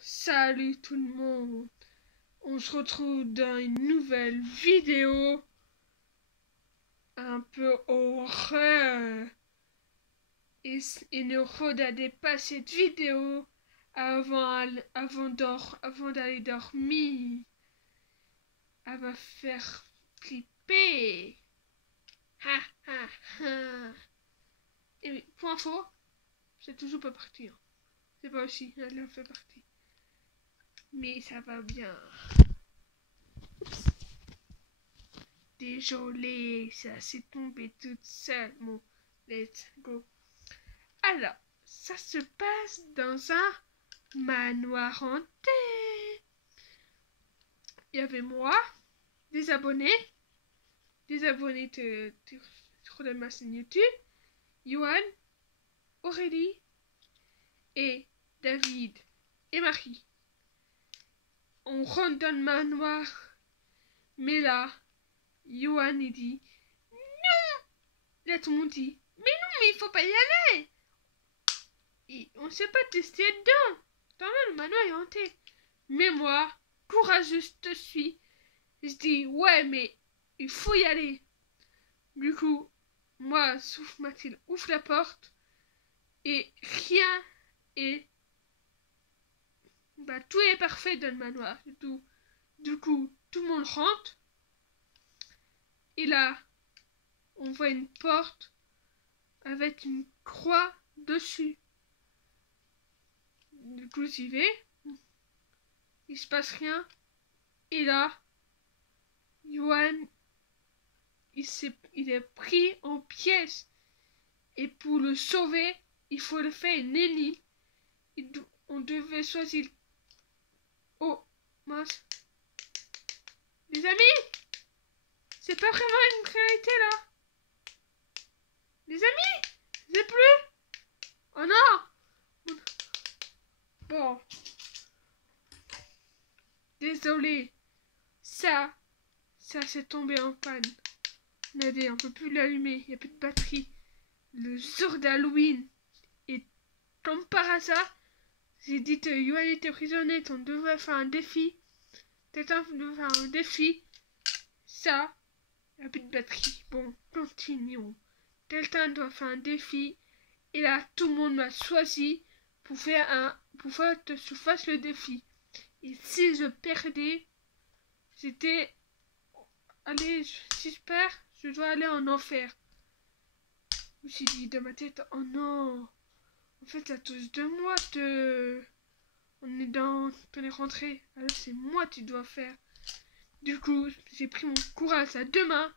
Salut tout le monde, on se retrouve dans une nouvelle vidéo un peu horreur et il nous regardez pas cette vidéo avant d'aller dormir. Elle va faire flipper. Ha ha ha. Et oui, pour info, c'est toujours pas parti. C'est pas aussi, elle en fait partie. Mais ça va bien. Oups. Désolé, ça s'est tombé toute seule. Bon, let's go. Alors, ça se passe dans un manoir hanté. Il y avait moi, des abonnés de ma chaîne YouTube, Johan, Aurélie et David et Marie. On rentre dans le manoir, mais là, Johan il dit non. Là tout le monde dit mais non, mais il faut pas y aller. Et on sait pas tester dedans. Quand même, le manoir est hanté. Mais moi, courageuse te suis. Je dis ouais, mais il faut y aller. Du coup, moi, sauf Mathilde, ouvre la porte et rien est. Tout est parfait dans le manoir. Du coup, tout le monde rentre. Et là, on voit une porte avec une croix dessus. Du coup, j'y vais. Il se passe rien. Et là, Johan, il est pris en pièces. Et pour le sauver, il faut le faire une énigme. On devait choisir. Oh, mince. Les amis, c'est pas vraiment une réalité là. Les amis, j'ai plus. Oh non. Bon. Désolé. Ça s'est tombé en panne. Regardez, on peut plus l'allumer. Il n'y a plus de batterie. Le jour d'Halloween. Et comme par hasard, j'ai dit que Yoann était prisonnier. On devait faire un défi. Quelqu'un devait faire un défi. Ça, il n'y a plus de batterie. Bon, continuons. Quelqu'un doit faire un défi. Et là, tout le monde m'a choisi pour faire que je fasse le défi. Et si je perdais, c'était... Allez, si je perds, je dois aller en enfer. Je me suis dit dans ma tête, oh non. En fait, ça touche de moi On est rentré. Alors c'est moi que tu dois faire. Du coup, j'ai pris mon courage à deux mains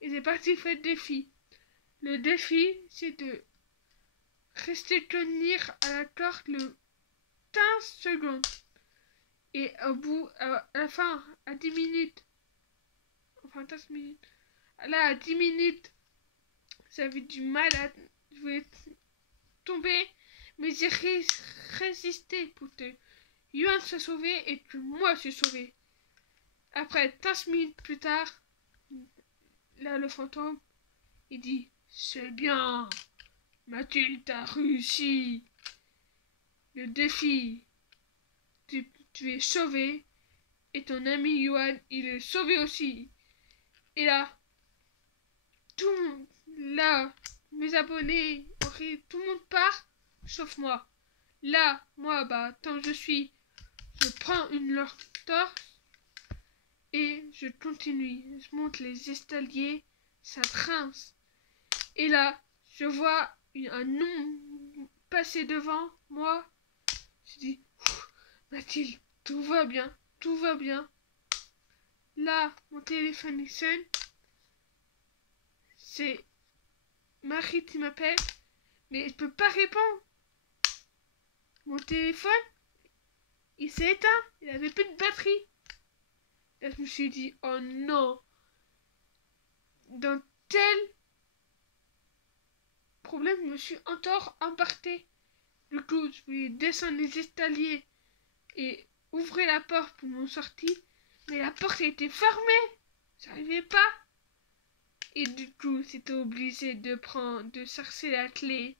et j'ai parti faire le défi. Le défi, c'est de rester tenir à la corde le 15 secondes. Et à la fin, à 10 minutes, enfin 15 minutes, là à 10 minutes, j'avais du mal je voulais tomber, mais j'ai résisté pour que Yoann soit sauvé et que moi je suis sauvé. Après 15 minutes plus tard, là le fantôme, il dit c'est bien, Mathilde a réussi le défi, tu es sauvé et ton ami Yoann il est sauvé aussi. Et là, mes abonnés, tout le monde part, sauf moi. Là, moi, tant que je prends une torche et je continue. Je monte les escaliers, ça grince. Et là, je vois un nom passer devant moi. Je dis, Mathilde, tout va bien, tout va bien. Là, mon téléphone il sonne. C'est Marie qui m'appelle, mais je peux pas répondre. Mon téléphone, il s'est éteint, il avait plus de batterie. Là, je me suis dit, oh non, dans tel problème, je me suis encore embarqué. Du coup, je voulais descendre les escaliers et ouvrir la porte pour m'en sortir, mais la porte était fermée, j'arrivais pas. Et du coup, c'était obligé de chercher la clé.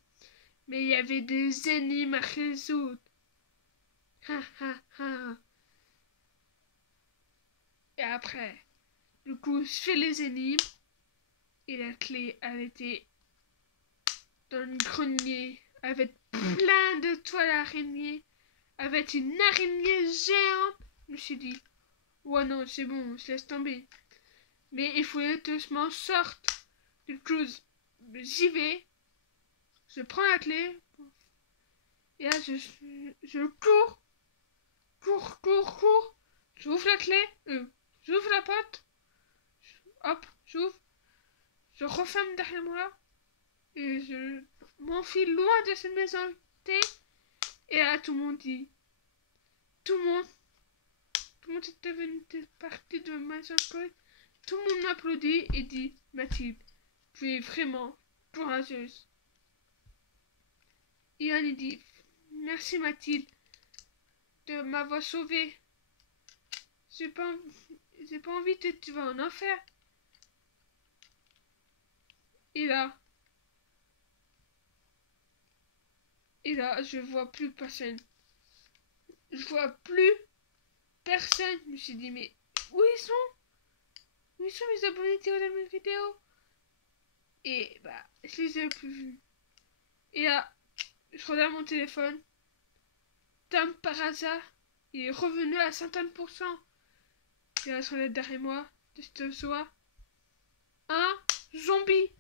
Mais il y avait des énigmes à résoudre. Ha, ha, ha. Et après, du coup, je fais les énigmes. Et la clé, elle était dans le grenier avec plein de toiles araignées, avec une araignée géante. Je me suis dit, ouais non, c'est bon, je laisse tomber. Mais il fallait que je m'en sorte. Du coup, j'y vais, je prends la clé, et là, je cours. J'ouvre la clé, j'ouvre la porte, hop, j'ouvre, je referme derrière moi, et je m'enfile loin de cette maison. Et là, tout le monde dit, tout le monde était parti de ma école. Tout le monde m'applaudit et dit, Mathilde, tu es vraiment courageuse. Et Annie dit, merci Mathilde de m'avoir sauvée. J'ai pas envie que tu vas en enfer. Et là, je vois plus personne. Je vois plus personne. Je me suis dit, mais où ils sont? Où sont mes abonnés qui regardent mes vidéos? Et bah, je les ai plus vus. Et là, je regarde mon téléphone. Tom, par hasard, il est revenu à 50%. Et là, sur la derrière moi, de cette soie, un zombie.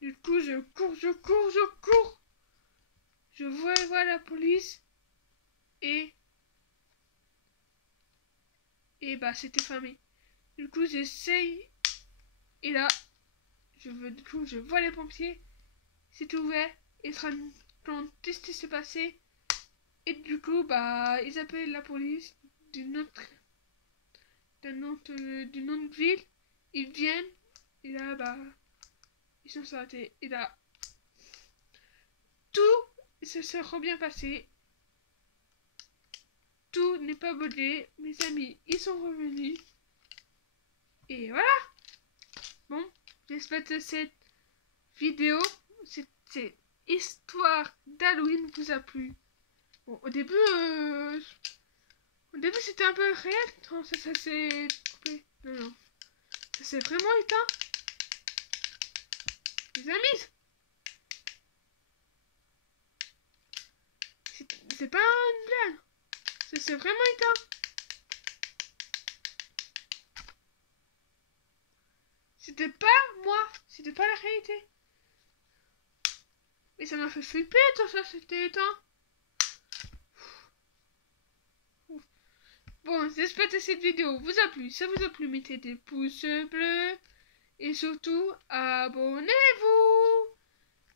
Du coup, je cours. Je vois la police. Et bah, c'était fermé. Du coup, j'essaye. Et là, je vois les pompiers. C'est ouvert. Ils se rendent compte de ce qui s'est passé. Et du coup, bah, ils appellent la police d'une autre ville. Ils viennent. Et là, bah, ils sont sortis. Et là, tout se sera bien passé. Tout n'est pas volé. Mes amis, ils sont revenus. Et voilà. Bon, j'espère que cette vidéo, cette histoire d'Halloween vous a plu. Bon, au début c'était un peu réel. Non, ça s'est coupé. Non. Ça s'est vraiment éteint. Les amis, c'est pas une blague. Ça s'est vraiment éteint. C'était pas moi. C'était pas la réalité. Mais ça m'a fait flipper tout ça, c'était éteint. Bon, j'espère que cette vidéo vous a plu. Si ça vous a plu, mettez des pouces bleus. Et surtout, abonnez-vous.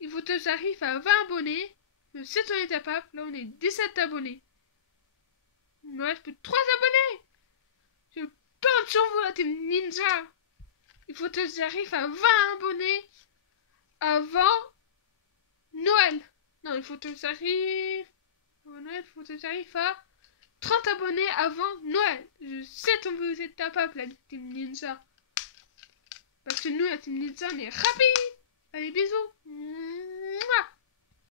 Il faut que j'arrive à 20 abonnés. Le site on est capable. Là, on est 17 abonnés. Il me reste plus que 3 abonnés. Je compte sur vous, la team Ninja. Il faut que j'arrive à 20 abonnés avant Noël. Non, il faut que j'arrive à 30 abonnés avant Noël. Je sais que vous êtes capable, la team Ninja. Parce que nous, la team Ninja, on est rapide. Allez, bisous. Mouah.